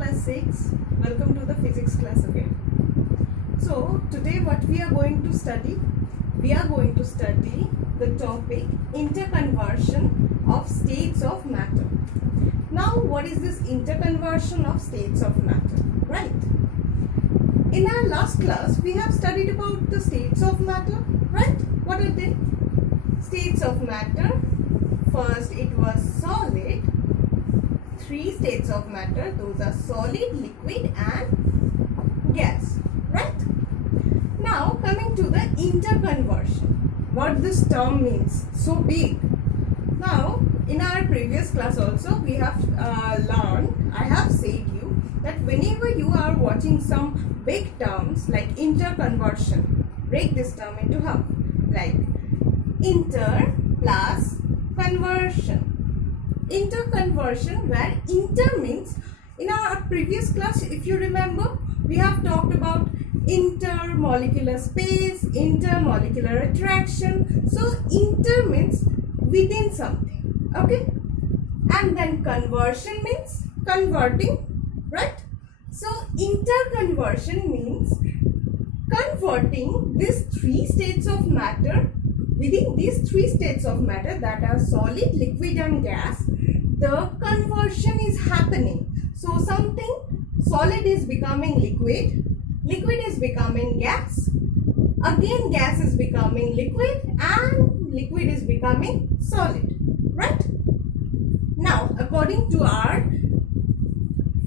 class 6. Welcome to the physics class again. So today what we are going to study? We are going to study the topic interconversion of states of matter. Now what is this interconversion of states of matter? Right. In our last class we have studied about the states of matter. Right. What are they? States of matter. First it was solid. 3 states of matter, those are solid, liquid and gas, right? Now coming to the interconversion, what this term means, so big. Now in our previous class also we have learned, I have said you that whenever you are watching some big terms like interconversion, break this term into half, like inter plus conversion. Interconversion, where inter means, in our previous class if you remember, we have talked about intermolecular space, intermolecular attraction. So inter means within something, okay, and then conversion means converting, right? So interconversion means converting these 3 states of matter. Within these 3 states of matter, that are solid, liquid and gas, the conversion is happening. So something solid is becoming liquid, liquid is becoming gas, again gas is becoming liquid and liquid is becoming solid, right? Now according to our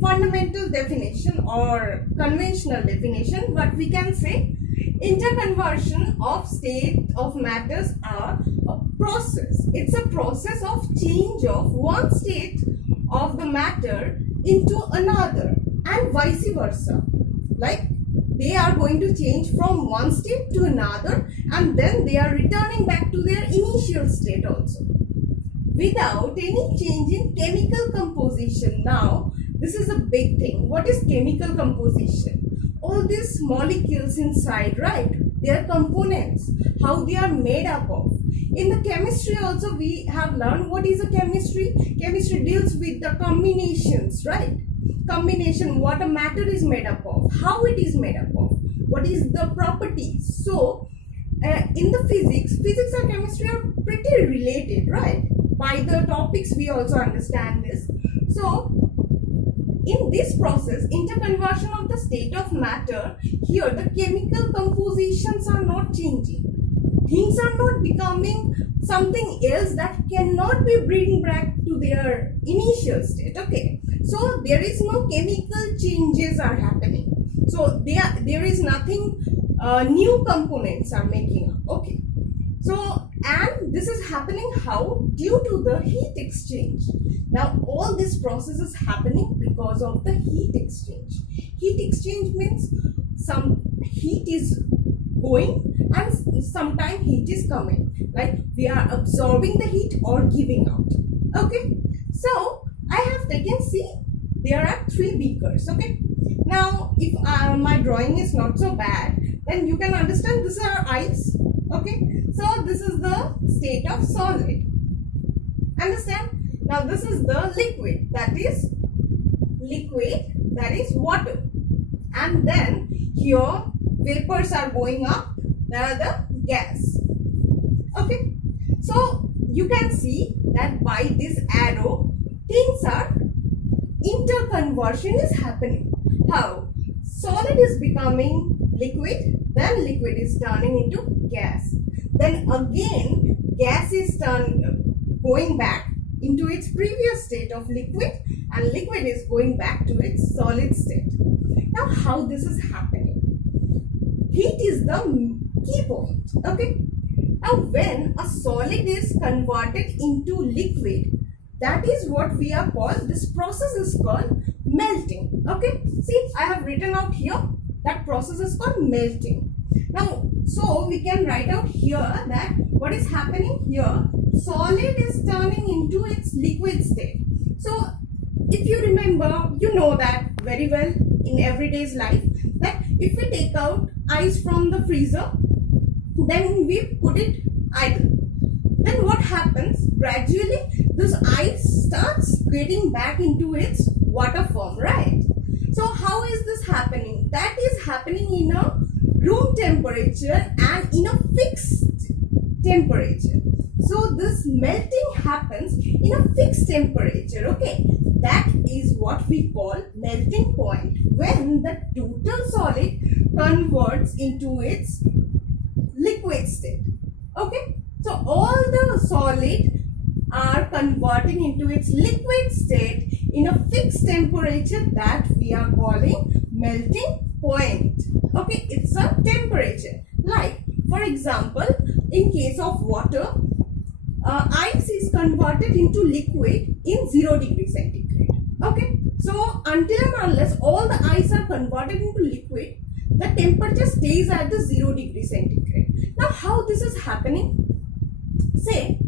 fundamental definition or conventional definition, what we can say, interconversion of state of matters are a process. It's a process of change of one state of the matter into another and vice versa. Like they are going to change from one state to another and then they are returning back to their initial state also, without any change in chemical composition. Now this is a big thing. What is chemical composition? All these molecules inside, right? Their components, how they are made up of. In the chemistry also we have learned what is a chemistry. Chemistry deals with the combinations, right? Combination, what a matter is made up of, how it is made up of, what is the properties. So in the physics and chemistry are pretty related, right? By the topics we also understand this. So in this process, interconversion of the state of matter, here the chemical compositions are not changing. Things are not becoming something else that cannot be bring back to their initial state, okay? So there is no chemical changes are happening. So there is nothing new components are making up, okay? So, and this is happening how? Due to the heat exchange. Now, all this process is happening because of the heat exchange. Heat exchange means some heat is going and sometimes heat is coming. Like we are absorbing the heat or giving out. Okay. So, I have taken, see, there are 3 beakers. Okay. Now, if my drawing is not so bad, then you can understand these are ice. Okay. So this is the state of solid. Understand? Now this is the liquid, that is water. And then here vapors are going up, there are the gas. Okay. So you can see that by this arrow, things are, interconversion is happening. How? Solid is becoming liquid, then liquid is turning into gas. Then again gas is going back into its previous state of liquid and liquid is going back to its solid state. Now how this is happening? Heat is the key point, okay? Now when a solid is converted into liquid, that is what we are called, this process is called melting, okay? See, I have written out here, that process is called melting. Now, so we can write out here that what is happening here, solid is turning into its liquid state. So, if you remember, you know that very well in everyday's life, that if we take out ice from the freezer, then we put it idle. Then what happens? Gradually, this ice starts getting back into its water form, right? is happening? That is happening in a room temperature and in a fixed temperature. So this melting happens in a fixed temperature. Okay, that is what we call melting point, when the total solid converts into its liquid state. Okay, so all the solid are converting into its liquid state in a fixed temperature that we are calling melting point. Okay, it's a temperature. Like for example, in case of water, ice is converted into liquid in 0 degree centigrade. Okay, so until and unless all the ice are converted into liquid, the temperature stays at the 0 degree centigrade. Now how this is happening? Say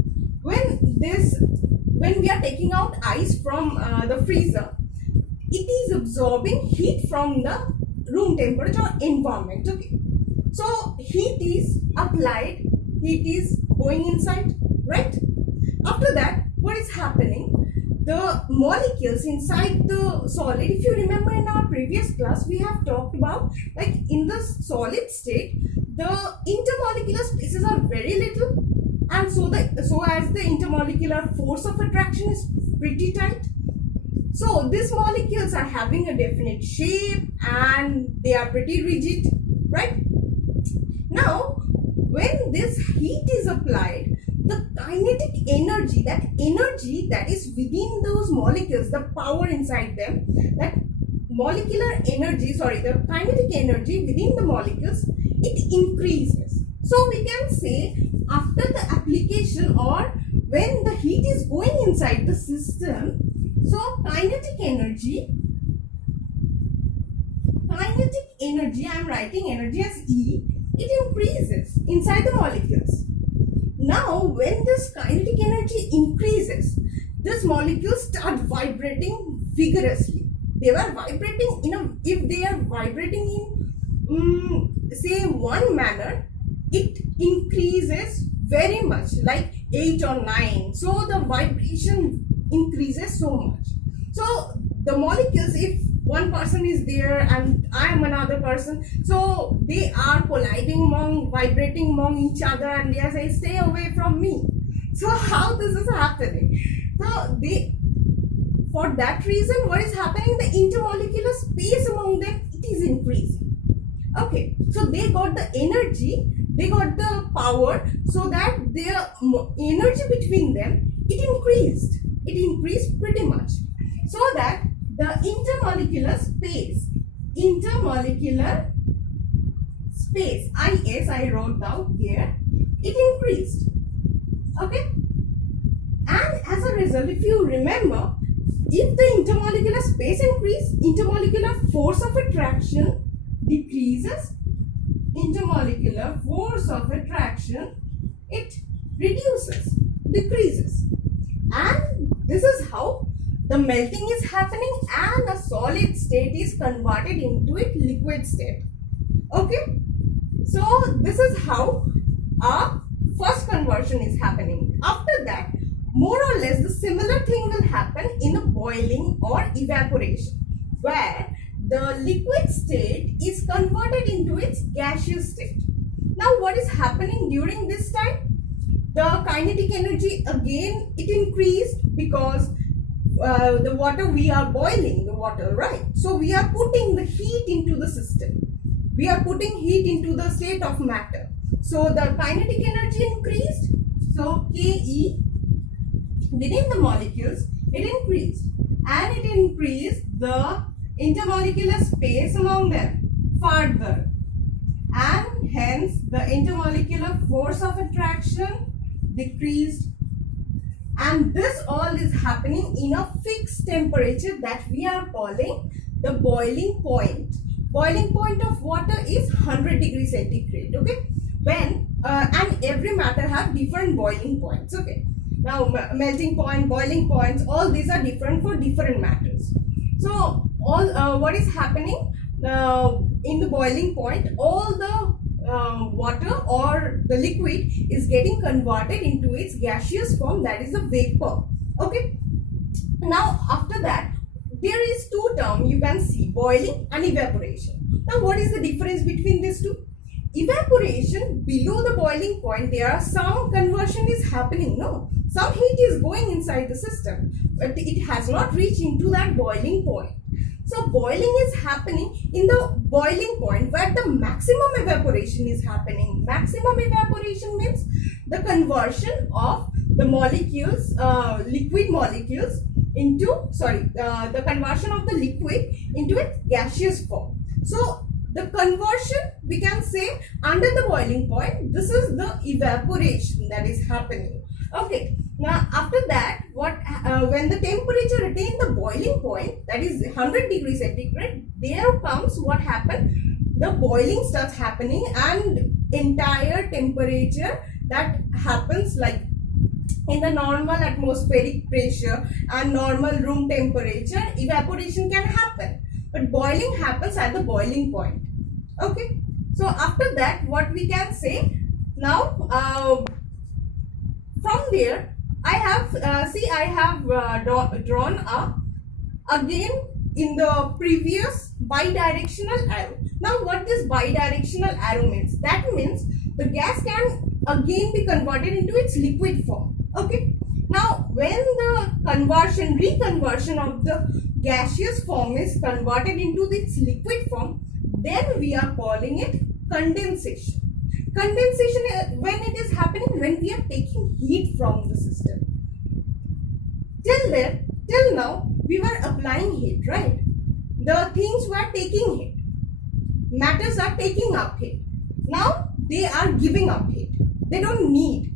when we are taking out ice from the freezer, it is absorbing heat from the room temperature or environment. Okay, so heat is applied, heat is going inside, right? After that, what is happening? The molecules inside the solid, if you remember in our previous class, we have talked about, like in the solid state, the intermolecular spaces are very little, and so as the intermolecular force of attraction is pretty tight, so these molecules are having a definite shape and they are pretty rigid, right? Now when this heat is applied, the kinetic energy, that energy that is within those molecules, the power inside them, that molecular energy, the kinetic energy within the molecules, it increases. So we can say after the application or when the heat is going inside the system, so kinetic energy, I am writing energy as E, it increases inside the molecules. Now when this kinetic energy increases, these molecules start vibrating vigorously. They were vibrating if they are vibrating in say one manner, it increases very much, like 8 or 9. So the vibration increases so much. So the molecules, if one person is there and I am another person, so they are colliding vibrating among each other, and they are saying, stay away from me. So how this is happening? So for that reason, what is happening? The intermolecular space among them, it is increasing. Okay, so they got the energy, they got the power, so that their energy between them, it increased pretty much, so that the intermolecular space, IS I wrote down here, it increased. Okay, and as a result, if you remember, if the intermolecular space increases, intermolecular force of attraction decreases, intermolecular force of attraction, it decreases, and this is how the melting is happening and a solid state is converted into a liquid state. Okay, so this is how our first conversion is happening. After that, more or less the similar thing will happen in a boiling or evaporation, where the liquid state is converted into its gaseous state. Now what is happening during this time? The kinetic energy again, it increased because the water, we are boiling the water, right? So we are putting the heat into the system. We are putting heat into the state of matter. So the kinetic energy increased. So Ke within the molecules, it increased, and it increased the intermolecular space among them further, and hence the intermolecular force of attraction decreased, and this all is happening in a fixed temperature that we are calling the boiling point. Boiling point of water is 100 degrees centigrade. Okay, when and every matter have different boiling points. Okay, now melting point, boiling points, all these are different for different matters. So all what is happening in the boiling point, all the water or the liquid is getting converted into its gaseous form, that is the vapor. Okay, now after that, there is two terms you can see, boiling and evaporation. Now what is the difference between these two? Evaporation, below the boiling point, there are some conversion is happening, no? Some heat is going inside the system, but it has not reached into that boiling point. So boiling is happening in the boiling point where the maximum evaporation is happening. Maximum evaporation means the conversion of the molecules, liquid molecules into, the conversion of the liquid into its gaseous form. So the conversion, we can say, under the boiling point, this is the evaporation that is happening. Okay. Now after that, when the temperature attains the boiling point, that is 100 degrees centigrade, there comes what happened. The boiling starts happening and entire temperature that happens like in the normal atmospheric pressure and normal room temperature, evaporation can happen. But boiling happens at the boiling point. Okay. So after that, what we can say now, from there, I have drawn again in the previous bidirectional arrow. Now what this bidirectional arrow means? That means the gas can again be converted into its liquid form. Okay. Now when the reconversion of the gaseous form is converted into its liquid form, then we are calling it condensation. Condensation is when it is happening when we are taking heat from the system. Till now, we were applying heat, right? The things were taking heat. Matters are taking up heat. Now, they are giving up heat. They don't need.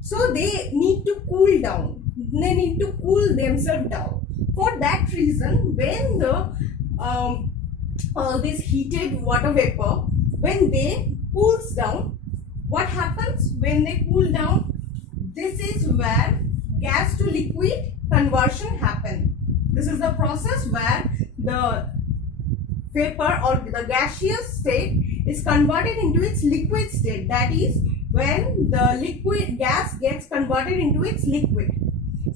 So, they need to cool down. They need to cool themselves down. For that reason, when this heated water vapor, when they cools down, what happens when they cool down? This is where gas to liquid conversion happen. This is the process where the vapor or the gaseous state is converted into its liquid state. That is when the liquid gas gets converted into its liquid.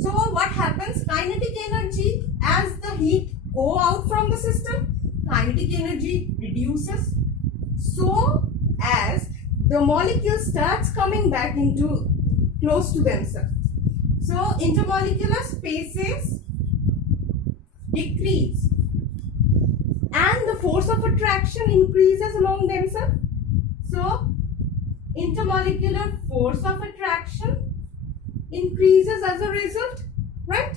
So what happens? Kinetic energy, as the heat go out from the system, kinetic energy reduces. So as the molecule starts coming back into close to themselves. So intermolecular spaces decrease and the force of attraction increases among themselves. So intermolecular force of attraction increases as a result, right?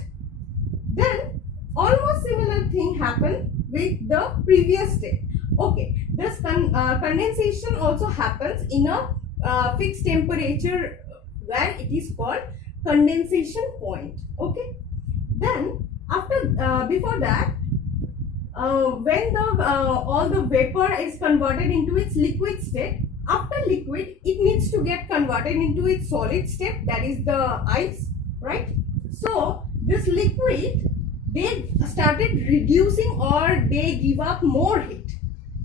Then almost similar thing happened with the previous state. Okay, this condensation also happens in a fixed temperature where it is called condensation point. Okay, then before that, when all the vapor is converted into its liquid state, after liquid it needs to get converted into its solid state, that is the ice, right? So this liquid, they started reducing or they give up more heat.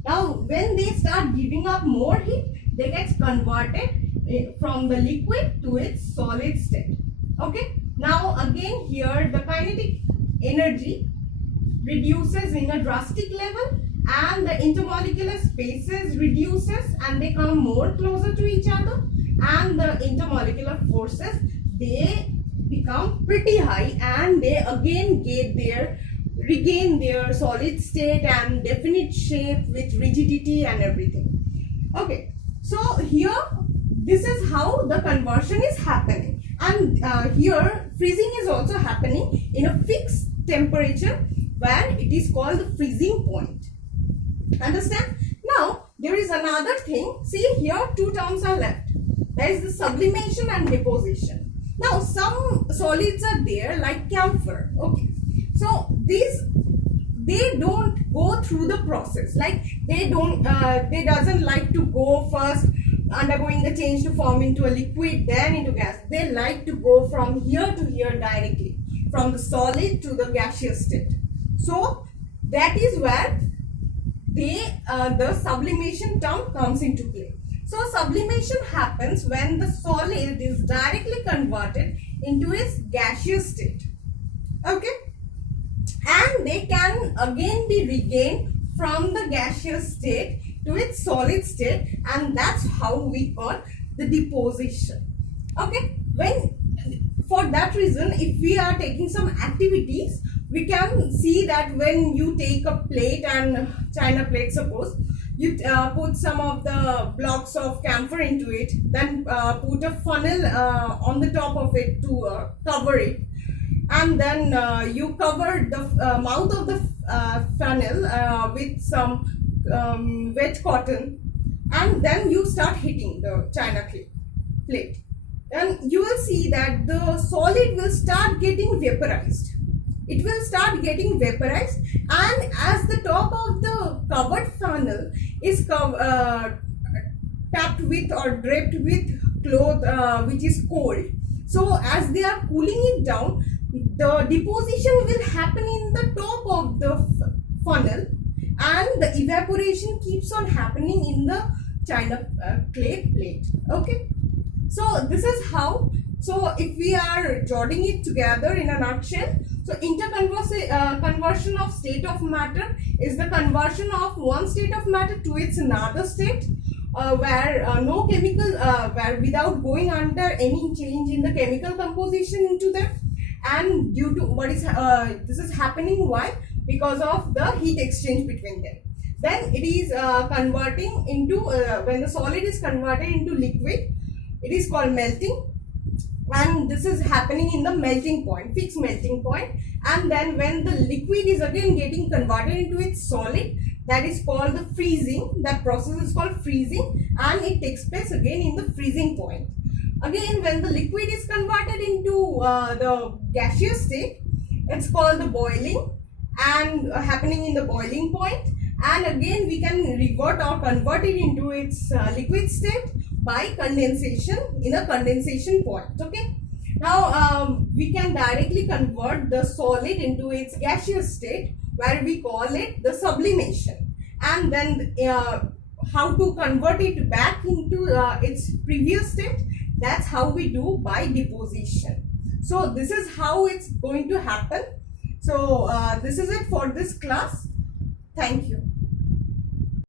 Now when they start giving up more heat, they get converted from the liquid to its solid state. Okay, now again here the kinetic energy reduces in a drastic level and the intermolecular spaces reduces and they come more closer to each other, and the intermolecular forces, they become pretty high and they again regain their solid state and definite shape with rigidity and everything. Okay, so here this is how the conversion is happening, and here freezing is also happening in a fixed temperature where it is called the freezing point. Understand? Now there is another thing. See here, two terms are left. There is the sublimation and deposition. Now some solids are there like camphor. Okay, so these, they don't go through the process, like they doesn't like to go first undergoing the change to form into a liquid then into gas. They like to go from here to here directly, from the solid to the gaseous state. So that is where the sublimation term comes into play. So sublimation happens when the solid is directly converted into its gaseous state. Okay, and they can again be regained from the gaseous state to its solid state, and that's how we call the deposition. Okay, for that reason, if we are taking some activities, we can see that when you take a plate and china plate, suppose you put some of the blocks of camphor into it, then put a funnel on the top of it to cover it, and then you cover the mouth of the funnel with some wet cotton, and then you start hitting the china plate, and you will see that the solid will start getting vaporized. It will start getting vaporized, and as the top of the covered funnel is tapped with or draped with cloth which is cold, so as they are cooling it down, the deposition will happen in the top of the funnel, and the evaporation keeps on happening in the china clay plate. Okay, so this is how. So if we are jotting it together in a nutshell, so conversion of state of matter is the conversion of one state of matter to its another state, where no chemical, where without going under any change in the chemical composition into them, and due to what is this is happening, why? Because of the heat exchange between them. Then it is converting into when the solid is converted into liquid, it is called melting, and this is happening in the melting point, fixed melting point. And then when the liquid is again getting converted into its solid, that is called the freezing. That process is called freezing, and it takes place again in the freezing point. Again, when the liquid is converted into the gaseous state, it's called the boiling, and happening in the boiling point. And again we can revert or convert it into its liquid state by condensation in a condensation point. Okay, now we can directly convert the solid into its gaseous state, where we call it the sublimation. And then how to convert it back into its previous state, that's how we do by deposition. So this is how it's going to happen. So this is it for this class. Thank you.